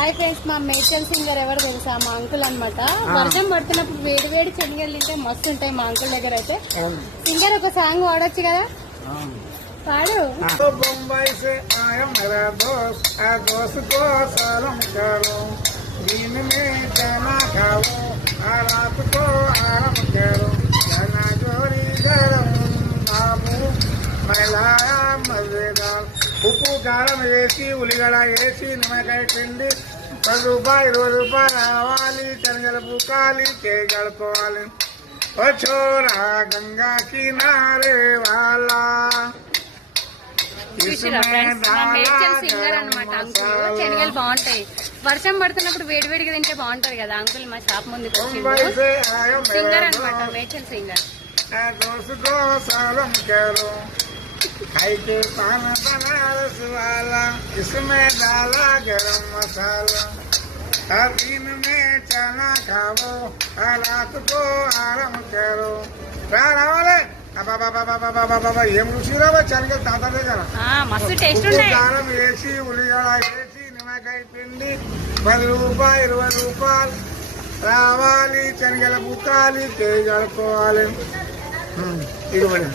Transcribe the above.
Hi friends, మా Medchal singer ఎవరు తెలుసా? మా అంకుల్ అన్నమాట. వర్షం పడుతున్నప్పుడు వేడి వేడి శనగలు తింటే మస్తు ఉంటాయి మా అంకుల్ దగ్గర అయితే. సింగర్ ఒక సాంగ్ పాడొచ్చు కదా, పాడు. बम्बई से आया मेरा दोस्त आ दोस्त को सलाम करो दिन में खाना खाओ रात को आराम करो खाना जोरी गरम बाबू మహిళాయా మజేదార్ ఉప్పు కారం వేసి ఉల్లిగడ్డ వేసి నిమ్మకాయ పిండి 10 రూపాయలు 20 రూపాయలు రావాలి శనగలు బుకాలి చేయగలుకోవాలి ఓ చోరా గంగా కినారే వాలా చూసిరా ఫ్రెండ్స్, మా మేడ్చల్ సింగర్ అనమాట అంకుల్. శనగలు బాగుంటాయి, వర్షం పడుతున్నప్పుడు వేడివేడిగా తింటే బాగుంటది కదా. అంకుల్ మా షాప్ ముందుకు వచ్చిండు. సింగర్ అనమాట, మేడ్చల్ సింగర్. दोस्त को सलाम करो खाई के पान बनारस वाला इसमें डाला गरम मसाला हर दिन में चना खाओ रात को आराम करो रावले ఏం రుచిరా చనగ తాత దగ్గర మస్తు టేస్ట్ ఉంటాయి. కారం వేసి ఉల్లిగడ్డ వేసి నిమ్మకాయ పిండి 10 రూపాయలు 20 రూపాయలు రావాలి శనగల బుక్కాలి చేయగలుకోవాలి ఇదిగోండి.